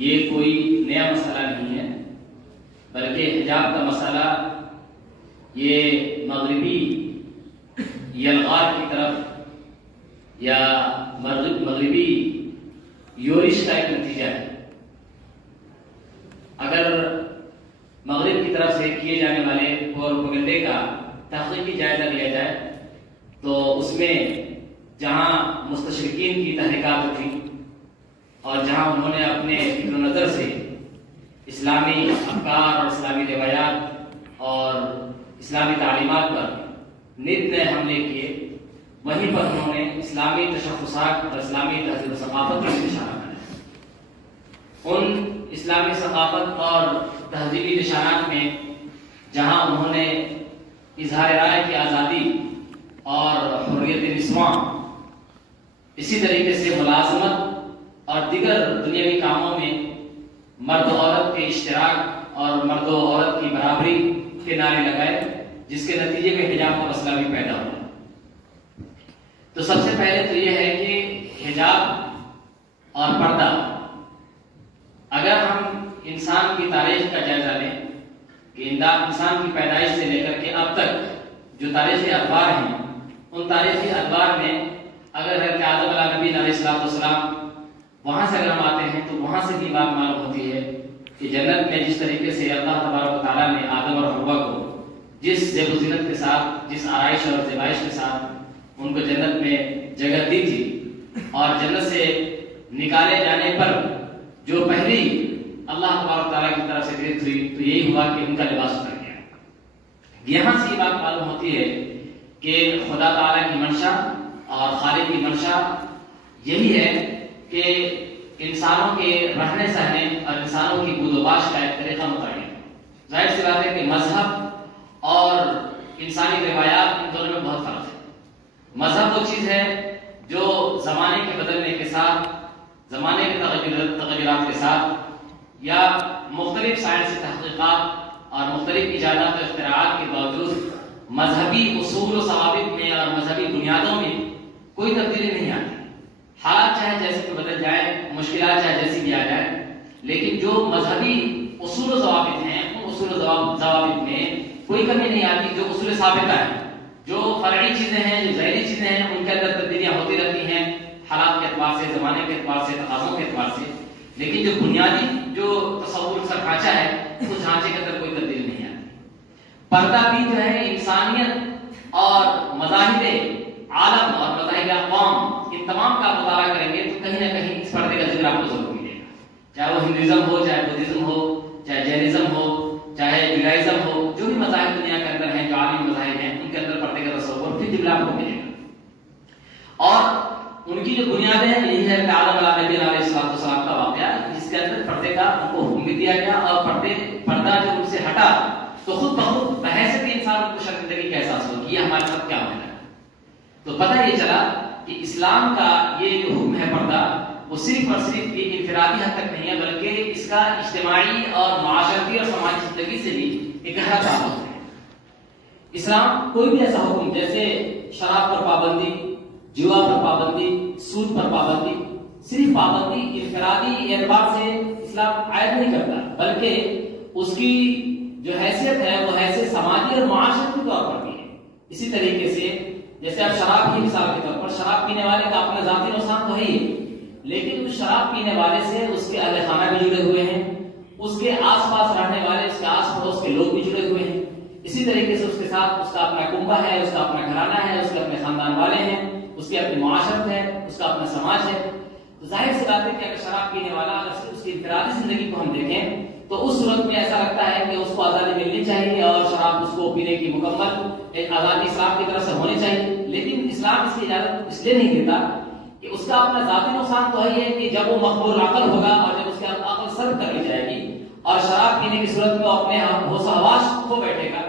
یہ کوئی نیا مسئلہ نہیں ہے، بلکہ حجاب کا مسئلہ یہ مغربی یلغار کی طرف یا مغربی یورش کا ایک نتیجہ ہے۔ اگر مغرب کی طرف سے کیے جانے والے پروپیگنڈے کا تحقیقی جائزہ لیا جائے تو اس میں جہاں مستشرقین کی تحریکات تھیں اور جہاں انہوں نے اپنے فکر و نظر سے اسلامی افکار اور اسلامی روایات اور اسلامی تعلیمات پر نت نئے حملے کیے، وہیں پر انہوں نے اسلامی تشخصات اور اسلامی تہذیب و ثقافت کی نشانہ بنایا۔ ان اسلامی ثقافت اور تہذیبی نشانات میں جہاں انہوں نے اظہار رائے کی آزادی اور حریت نسواں، اسی طریقے سے ملازمت اور دیگر دنیاوی کاموں میں مرد و عورت کے اشتراک اور مرد و عورت کی برابری کے نعرے لگائے، جس کے نتیجے میں حجاب کا مسئلہ بھی پیدا ہوا۔ تو سب سے پہلے تو یہ ہے کہ حجاب اور پردہ، اگر ہم انسان کی تاریخ کا جائزہ لیں کہ انسان کی پیدائش سے لے کر کے اب تک جو تاریخی ادوار ہیں، ان تاریخی ادوار میں اگر حضرت آدم علیہ نبی علیہ السلام وہاں سے اگر ہم آتے ہیں تو وہاں سے بھی بات معلوم ہوتی ہے کہ جنت میں جس طریقے سے اللہ تبارک و تعالیٰ نے آدم اور حوا کو جس زیب و زینت کے ساتھ، جس آرائش اور زیبائش کے ساتھ ان کو جنت میں جگہ دی تھی، اور جنت سے نکالے جانے پر جو پہلی اللہ تبارک تعالیٰ کی طرف سے گرفت ہوئی تو یہی ہوا کہ ان کا لباس اتر گیا۔ یہاں سے یہ بات معلوم ہوتی ہے کہ خدا تعالیٰ کی منشا اور خالق کی منشا یہی ہے کہ انسانوں کے رہنے سہنے اور انسانوں کی بود و باش کا ایک طریقہ متعین ہے۔ ظاہر سی بات ہے کہ مذہب اور انسانی روایات ان دونوں میں بہت فرق ہے۔ مذہب وہ چیز ہے جو زمانے کے بدلنے کے ساتھ، زمانے کے تغیرات کے ساتھ، یا مختلف سائنسی تحقیقات اور مختلف ایجادات و اختراعات کے باوجود مذہبی اصول و ضوابط میں اور مذہبی بنیادوں میں کوئی تبدیلی نہیں آتی۔ حالات چاہے جیسے کہ بدل جائیں، مشکلات چاہے جیسی بھی آ جائیں، لیکن جو مذہبی اصول و ضوابط ہیں ان اصول و ضوابط میں کوئی کمی نہیں آتی۔ جو اصول ثابتہ ہیں، جو فرعی چیزیں ہیں، جو ظاہری چیزیں ہیں، ان کے اندر تبدیلیاں ہوتی رہتی ہیں حالات کے اعتبار سے، زمانے کے اعتبار سے، تقاضوں کے اعتبار سے، لیکن جو بنیادی جو تصور کا ڈھانچہ ہے اس ڈھانچے کے اندر کوئی تبدیلی نہیں آتی۔ پردہ بھی جو ہے انسانیت اور مذاہب عالم اور مذاہب اقوام ان تمام کا مطالعہ کریں گے تو کہیں نہ کہیں اس پردے کا ذکر آپ کو ضرور ملے گا، چاہے وہ ہندوازم ہو، چاہے بدھزم ہو، چاہے جینزم ہو، چاہے جوڈائزم ہو، جو بھی مذاہب دنیا کے اندر ہیں، جو عالمی مذاہب ہیں، ان کے اندر پردے کا تصور پھر جبلا آپ کو ملے گا۔ اور ان کی جو بنیادیں ہیں یہی ہے کہ آدم علیہ نبی علیہ السلام کا واقعہ، جس کے اندر پردے کا ان کو حکم بھی دیا گیا، اور پردہ جو ان سے ہٹا تو خود بخود بحیثیت انسان کو شرمندگی کا احساس ہوا کہ یہ ہمارے ساتھ کیا ہونے لگا۔ تو پتہ یہ چلا کہ اسلام کا یہ جو حکم ہے پردہ، وہ صرف اور صرف ایک انفرادی حد تک نہیں ہے، بلکہ اس کا اجتماعی اور معاشرتی اور سماجی زندگی سے بھی ایک گہرا تعلق ہے۔ اسلام کوئی بھی ایسا حکم جیسے شراب پر پابندی، جوا پر پابندی، سود پر پابندی، صرف پابندی انفرادی اعتبار سے اسلام عائد نہیں کرتا، بلکہ اس کی جو حیثیت ہے وہ حیثیت سماجی اور معاشرتی طور پر بھی ہے۔ اسی طریقے سے جیسے اب شراب کی مثال کے طور پر، شراب پینے والے کا اپنا ذاتی نقصان تو ہے ہی، لیکن اس شراب پینے والے سے اس کے اہل خانہ بھی جڑے ہوئے ہیں، اس کے آس پاس رہنے والے، اس کے آس پڑوس کے لوگ بھی جڑے ہوئے ہیں۔ اسی طریقے سے اس کے ساتھ اس کا اپنا کنبہ ہے، اس کا اپنا گھرانہ ہے، اس کے اپنے خاندان والے ہیں، اس کی اپنی معاشرت ہے، اس کا اپنا سماج ہے۔ تو ظاہر سی بات ہے کہ اگر شراب پینے والا اگر صرف اس کی انفرادی زندگی کو ہم دیکھیں تو اس صورت میں ایسا لگتا ہے کہ اس کو آزادی ملنی چاہیے اور شراب اس کو پینے کی مکمل ایک آزادی اسلام کی طرف سے ہونی چاہیے، لیکن اسلام اس کی اجازت اس لیے نہیں دیتا کہ اس کا اپنا ذاتی نقصان تو ہے کہ جب وہ مخبور العقل ہوگا اور جب اس کی عقل سلب کر لی جائے گی اور شراب پینے کی صورت میں وہ اپنے ہوش و حواس کھو بیٹھے گا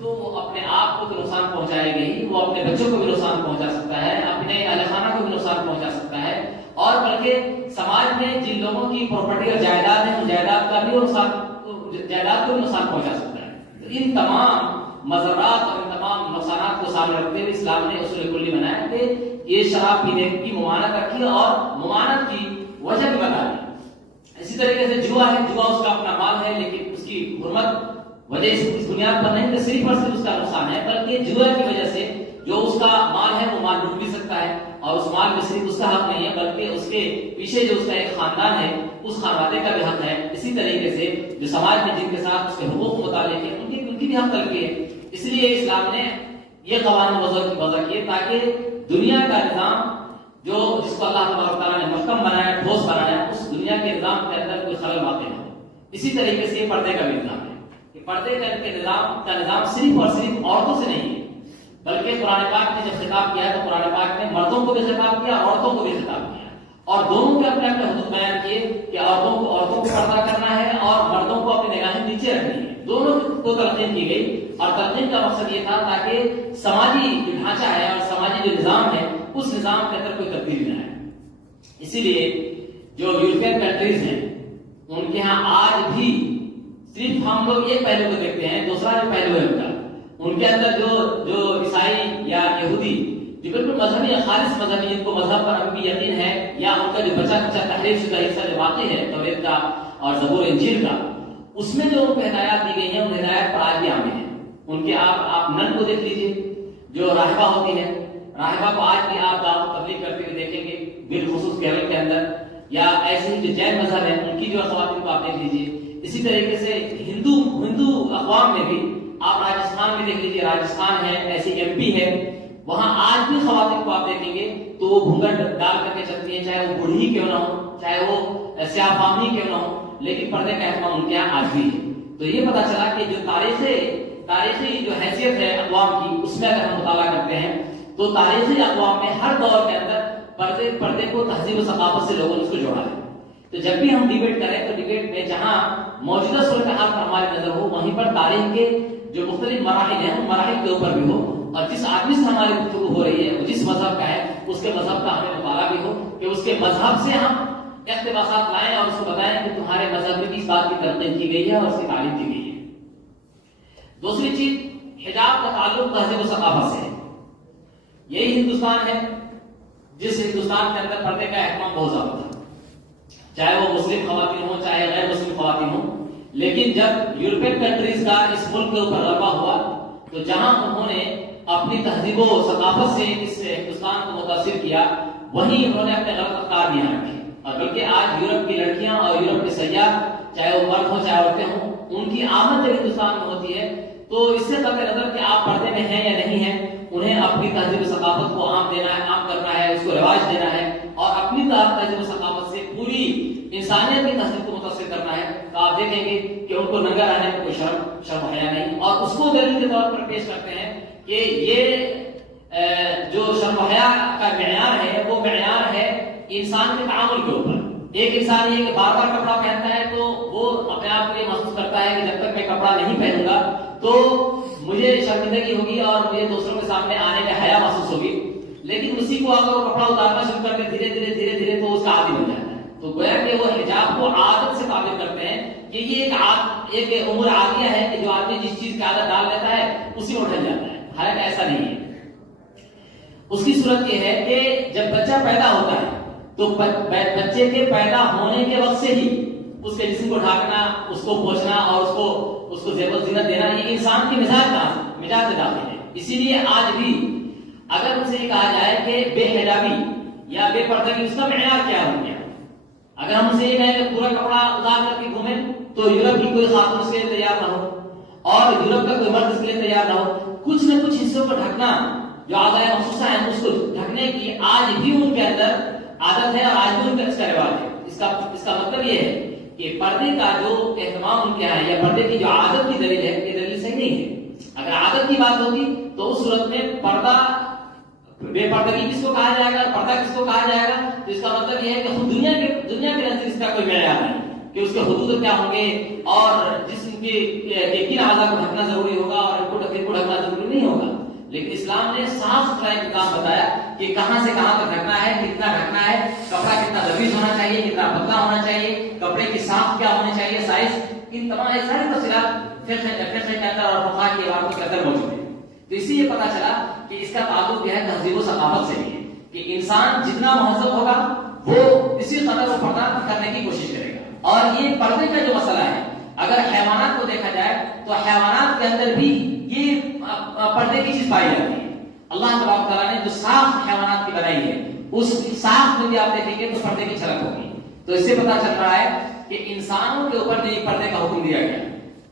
تو وہ اپنے آپ کو تو نقصان پہنچائے گا ہی، وہ اپنے بچوں کو بھی نقصان پہنچا سکتا ہے، اپنے اہل خانہ کو بھی نقصان پہنچا سکتا ہے، اور بلکہ سماج میں جن لوگوں کی پراپرٹی اور جائیداد ہے ان جائیداد کا بھی جائیداد کو بھی نقصان پہنچا سکتا ہے۔ تو ان تمام مضرات اور ان تمام نقصانات کو سامنے رکھتے ہوئے اسلام نے اصول کلی بنایا کہ یہ شراب پینے کی ممانعت رکھی اور ممانعت کی وجہ بھی بتا دی۔ اسی طریقے سے جوا ہے، جوا اس کا اپنا مال ہے، لیکن اس کی حرمت وجہ اس بنیاد پر نہیں کہ صرف اور صرف اس کا نقصان ہے، بلکہ جوا کی وجہ سے جو اس کا مال ہے وہ مال ڈوب بھی سکتا ہے، اور اس مال میں صرف اس کا حق نہیں ہے بلکہ اس کے پیچھے جو اس کا ایک خاندان ہے اس خاندان کا بھی حق ہے۔ اسی طریقے سے جو سماج میں جن کے ساتھ اس کے حقوق متعلق ہے ان کی بھی حق تلقی ہے۔ اس لیے اسلام نے یہ قوانین وضع کیے تاکہ دنیا کا نظام جو جس کو اللہ تبارک و تعالیٰ نے محکم بنایا، ٹھوس بنایا، اس دنیا کے نظام کے اندر کوئی خلل واقع نہ ہو۔ اسی طریقے سے یہ پردے کا بھی نظام ہے کہ پردے کا نظام صرف اور صرف عورتوں سے نہیں ہے، بلکہ قرآن پاک نے جب خطاب کیا تو قرآن پاک نے مردوں کو بھی خطاب کیا، عورتوں کو بھی خطاب کیا، اور دونوں کے اپنے اپنے حدود بیان کیے کہ عورتوں کو پردہ کرنا ہے اور مردوں کو اپنی نگاہیں نیچے رکھنی ہے۔ دونوں کو تلقین کی گئی، اور تلقین کا مقصد یہ تھا تاکہ سماجی جو ڈھانچہ ہے اور سماجی جو نظام ہے اس نظام کے اندر کوئی تبدیلی نہ آئے۔ اسی لیے جو یورپین کنٹریز ہیں ان کے ہاں آج بھی صرف ہم لوگ ایک پہلو کو دیکھتے ہیں، دوسرا جو پہلو ہے ان کے اندر جو عیسائی یا یہودی جو بالکل مذہبی یا خالص مذہبی جن کو مذہب پر ابھی بھی یقین ہے، یا ان کا جو بچا کچا تحریف شدہ حصہ جو واقع ہے توریت کا اور زبور انجیل کا، اس میں جو ان کو ہدایات دی گئی ہیں ان ہدایات پر آج بھی عامل ہیں۔ ان کے آپ نن کو دیکھ لیجئے جو راہبہ ہوتی ہے، راہبہ کو آج بھی آپ دعوت تبلیغ کرتے ہوئے دیکھیں گے، بالخصوص کیرل کے اندر، یا ایسے ہی جو جین مذہب ہے ان کی جو خواتین کو آپ دیکھ لیجئے۔ اسی طریقے سے ہندو اقوام میں بھی آپ راجستھان میں دیکھ لیجئے، راجستھان ہے، ایسی ایم پی ہے، وہاں آج بھی خواتین کو آپ دیکھیں گے تو وہ گھونگھٹ ڈال کر کے چلتی ہیں، چاہے وہ بوڑھی کیوں نہ ہو، چاہے وہ سیاہ فامی کیوں نہ ہو، لیکن پردے کا اہتمام ان کے یہاں آج بھی ہے۔ تو یہ پتا چلا کہ جو تاریخی جو حیثیت ہے اقوام کی، اس میں اگر ہم مطالعہ کرتے ہیں تو تاریخی اقوام میں ہر دور کے اندر پردے کو تہذیب و ثقافت سے لوگوں نے اس کو جوڑا ہے۔ تو جب بھی ہم ڈیبیٹ کریں تو ڈیبیٹ میں جہاں موجودہ صورتحال پر ہماری نظر ہو، وہیں پر تاریخ کے جو مختلف مراحل ہیں ان مراحل کے اوپر بھی ہو، اور جس آدمی سے ہماری گفتگو ہو رہی ہے وہ جس مذہب کا ہے اس کے مذہب کا ہمیں مطالعہ بھی ہو، کہ اس کے مذہب سے ہم اقتباسات لائیں اور اس کو بتائیں کہ تمہارے مذہب میں کس بات کی تلقین کی گئی ہے اور اس کی تعلیم دی گئی ہے۔ دوسری چیز، حجاب کا تعلق تہذیب و ثقافت سے ہے۔ یہی ہندوستان ہے جس ہندوستان کے اندر پردے کا اہتمام بہت زیادہ تھا، چاہے وہ مسلم خواتین ہوں چاہے غیر مسلم خواتین ہوں، لیکن جب یورپین کنٹریز کا اس ملک کے اوپر غلبہ ہوا تو جہاں انہوں نے اپنی تہذیب و ثقافت سے اس ہندوستان کو متاثر کیا، وہیں انہوں نے اپنے غلط افکار بھی یہاں رکھے، اور بلکہ آج یورپ کی لڑکیاں اور یورپ کے سیاح، چاہے وہ مرد ہوں چاہے عورتیں ہوں، ان کی آمد جب ہندوستان میں ہوتی ہے تو اس سے قطع نظر کہ آپ پردے میں ہیں یا نہیں ہیں، انہیں اپنی تہذیب و ثقافت کو عام کرنا ہے، اس کو رواج دینا ہے، اور اپنی تہذیب و ثقافت سے پوری انسانیت کی تہذیب کو متاثر کرنا ہے۔ تو آپ دیکھیں گے کہ ان کو ننگا رہنے میں کوئی شرم حیا نہیں، اور اس کو دلیل کے طور پر پیش کرتے ہیں کہ یہ جو شرم حیا کا معیار ہے وہ معیار ہے انسان کے تعامل کے اوپر۔ ایک انسان یہ کہ بار بار کپڑا پہنتا ہے تو وہ اپنے آپ کو یہ محسوس کرتا ہے کہ جب تک میں کپڑا نہیں پہنوں گا تو مجھے شرمندگی ہوگی اور مجھے دوسروں کے سامنے آنے میں حیا محسوس ہوگی، لیکن اسی کو اگر وہ کپڑا اتارنا شروع کر کے دھیرے دھیرے تو اس کا عادی بن جاتا ہے۔ تو گویا کہ وہ حجاب کو عادت سے تعبیر کرتے ہیں کہ یہ ایک امور عادیہ ہے کہ جو آدمی جس چیز کی عادت ڈال لیتا ہے اسی میں ڈھل جاتا ہے، حالانکہ ایسا نہیں ہے۔ اس کی صورت یہ ہے کہ جب بچہ پیدا ہوتا ہے تو بچے کے پیدا ہونے کے وقت سے ہی اس کے جسم کو ڈھانکنا، اس کو پوچھنا اور اس کو زیب و زینت دینا، یہ انسان کی مزاج سے داخل ہے۔ اسی لیے آج بھی اگر ان سے یہ کہا جائے کہ بے حجابی یا بے پردگی اس کا معیار کیا ہو گیا، اگر ہم سے یہ کہیں کہ پورا کپڑا اتار کر کے گھومیں تو یورپ کی کوئی خاتون اس کے لیے تیار نہ ہو، اور یورپ کا کوئی مرد اس کے لیے تیار نہ ہو۔ کچھ نہ کچھ حصوں کو ڈھکنا جو اعضاء مخصوصہ ہیں اس کو ڈھکنے کی آج بھی ان کے اندر عادت ہے، اور آج بھی ان کا اس کا رواج ہے۔ اس کا مطلب یہ ہے کہ پردے کا جو اہتمام ان کے یہاں ہے یا پردے کی جو عادت کی دلیل ہے، یہ دلیل صحیح نہیں ہے۔ اگر عادت کی بات ہوتی تو اس صورت میں پردہ بے پردگی کس کو کہا جائے گا، پردہ کس کو کہا جائے گا؟ تو اس کا مطلب یہ ہے کہ خود دنیا کے نزدیک اس کا کوئی معیار نہیں کہ اس کے حدود کیا ہوں گے، اور جسم کے کن اعضاء کو ڈھکنا ضروری ہوگا اور ان کو ڈھکنا ضروری نہیں ہوگا۔ لیکن اسلام نے صاف ستھرا انتظام بتایا کہ کہاں سے کہاں تک ڈھکنا ہے، کتنا ڈھکنا ہے، کپڑا کتنا لبیز ہونا چاہیے، کتنا پتلا ہونا چاہیے، کپڑے کی ساخت کیا ہونی چاہیے، سائز، ان تمام ساری تفصیلات فقہ کے اندر اور فقہ کی عبارتوں کے اندر موجود ہیں۔ تو اسی یہ پتا چلا کہ اس کا تعلق جو ہے تہذیب و ثقافت سے بھی ہے، کہ انسان جتنا مہذب ہوگا وہ اسی قدر وہ پردہ کرنے کی کوشش کرے گا۔ اور یہ پردے کا جو مسئلہ ہے، اگر حیوانات کو دیکھا جائے تو حیوانات کے اندر بھی یہ پردے کی چیز پائی جاتی ہے۔ اللہ تبارک تعالیٰ نے جو ساخت حیوانات کی بنائی ہے، اس ساخت میں بھی آپ دیکھیں گے تو پردے کی جھلک ہوگی۔ تو اس سے پتہ چل رہا ہے کہ انسانوں کے اوپر جو پردے کا حکم دیا گیا ہے،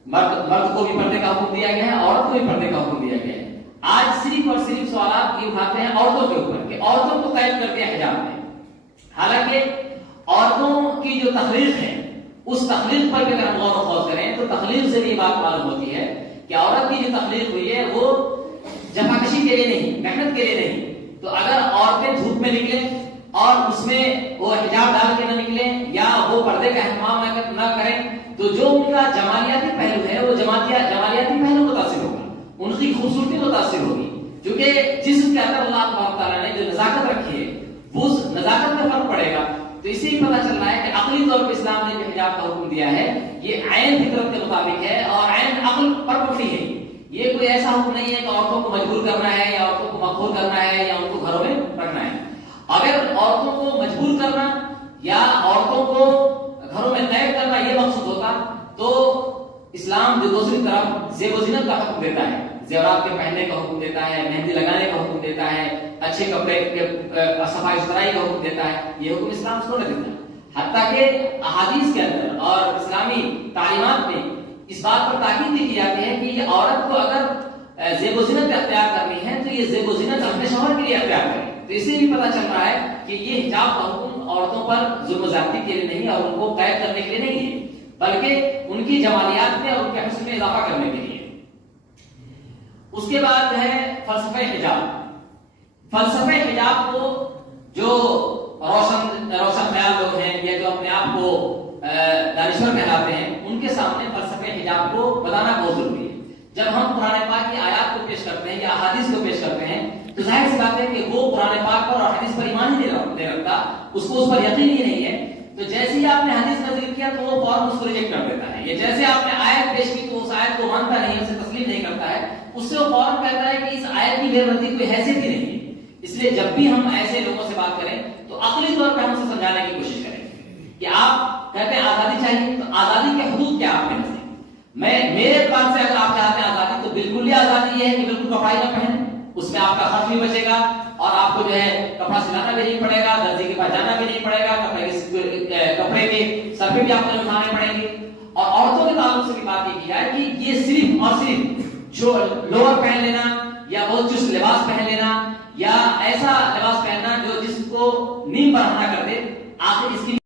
مرد کو بھی پردے کا حکم دیا گیا ہے، عورت کو بھی پردے کا حکم دیا گیا ہے۔ آج صرف اور صرف سوالات یہ اٹھاتے ہیں عورتوں کے اوپر کہ عورتوں کو قید کر دیا حجاب میں، حالانکہ عورتوں کی جو تخلیق ہے اس تخلیق پر بھی اگر ہم غور و خوض کریں تو تخلیق سے بھی یہ بات معلوم ہوتی ہے کہ عورت کی جو تخلیق ہوئی ہے وہ جفاکشی کے لیے نہیں، محنت کے لیے نہیں۔ تو اگر عورتیں دھوپ میں نکلیں اور اس میں وہ حجاب ڈال کے نہ نکلیں یا وہ پردے کا اہتمام نہ کریں تو جو ان کا جمالیاتی پہلو ہے وہ جمالیاتی پہلو متاثر ہوگا، ان کی خوبصورتی متاثر ہوگی، کیونکہ جسم کے اندر اللہ تبارک تعالیٰ نے جو نزاکت رکھی ہے وہ نزاکت میں فرق پڑے گا۔ تو اس سے ہی پتہ چل رہا ہے کہ عقلی طور پر اسلام نے جو حجاب کا حکم دیا ہے یہ عین فطرت کے مطابق ہے اور عین عقل پر مبنی ہے۔ یہ کوئی ایسا حکم نہیں ہے کہ عورتوں کو مجبور کرنا ہے یا عورتوں کو مقہور کرنا ہے یا ان کو گھروں میں رکھنا ہے۔ اگر عورتوں کو مجبور کرنا یا عورتوں کو گھروں میں قید کرنا یہ مقصود ہوتا تو اسلام جو دوسری طرف زیب و زینت کا حکم دیتا ہے، زیورات کے پہننے کا حکم دیتا ہے، مہندی لگانے کا حکم دیتا ہے، اچھے کپڑے کے صفائی ستھرائی کا حکم دیتا ہے، یہ حکم اسلام کو نہیں دیتا۔ حتیٰ کہ احادیث کے اندر اور اسلامی تعلیمات میں اس بات پر تاکید بھی کی جاتی ہے کہ یہ عورت کو اگر زیب و زینت اختیار کرنی ہے تو یہ زیب و زینت اپنے شوہر کے لیے اختیار کرے۔ تو اس سے بھی پتہ چل رہا ہے کہ یہ حجاب کا حکم عورتوں پر ظلم و زیادتی کے لیے نہیں اور ان کو قید کرنے کے لیے نہیں ہے، بلکہ ان کی جمالیات میں اور ان کے حسن میں اضافہ کرنے کے لیے۔ اس کے بعد ہے فلسفہ حجاب۔ فلسفہ حجاب کو جو روشن خیال لوگ ہیں یا جو اپنے آپ کو دانشور کہلاتے ہیں ان کے سامنے فلسفہ حجاب کو بتانا بہت ضروری ہے۔ جب ہم قرآن پاک کی آیات کو پیش کرتے ہیں یا احادیث کو پیش کرتے ہیں تو ظاہر سی بات ہے کہ وہ قرآن پاک پر اور حدیث پر ایمان ہی نہیں رکھتا، اس کو اس پر یقین ہی نہیں ہے۔ تو جیسے ہی آپ نے حدیث کا ذکر کیا تو وہ فوراً اس کو ریجیکٹ کر دیتا ہے، یا جیسے آپ نے آیت پیش کی تو اس آیت کو مانتا نہیں، اسے تسلیم نہیں کرتا ہے، اس سے وہ فوراً کہتا ہے کہ اس آیت کی غیر رتی کوئی حیثیت ہی نہیں ہے۔ اس لیے جب بھی ہم ایسے لوگوں سے بات کریں تو عقلی طور پر ہم اسے سمجھانے کی کوشش کریں کہ آپ کہتے ہیں آزادی چاہیے، تو آزادی کے حدود کیا آپ کے نزدیک؟ میرے اعتبار سے اگر آپ چاہتے ہیں آزادی تو بالکل ہی آزادی یہ ہے کہ بالکل کپڑا ہی نہ پہنے، اس میں آپ کا خرچ بھی بچے گا اور آپ کو جو ہے کپڑا سلانا بھی نہیں پڑے گا، درزی کے پاس جانا بھی نہیں پڑے گا، کپڑے کے صرفے بھی آپ کو اٹھانے پڑیں گے۔ اور عورتوں کے تعلق سے بھی بات یہ کی ہے کہ یہ صرف اور صرف جو لوور پہن لینا یا بہت چست لباس پہن لینا یا ایسا لباس پہننا جو جس کو نیم برہنہ کر دے، آخر اس کی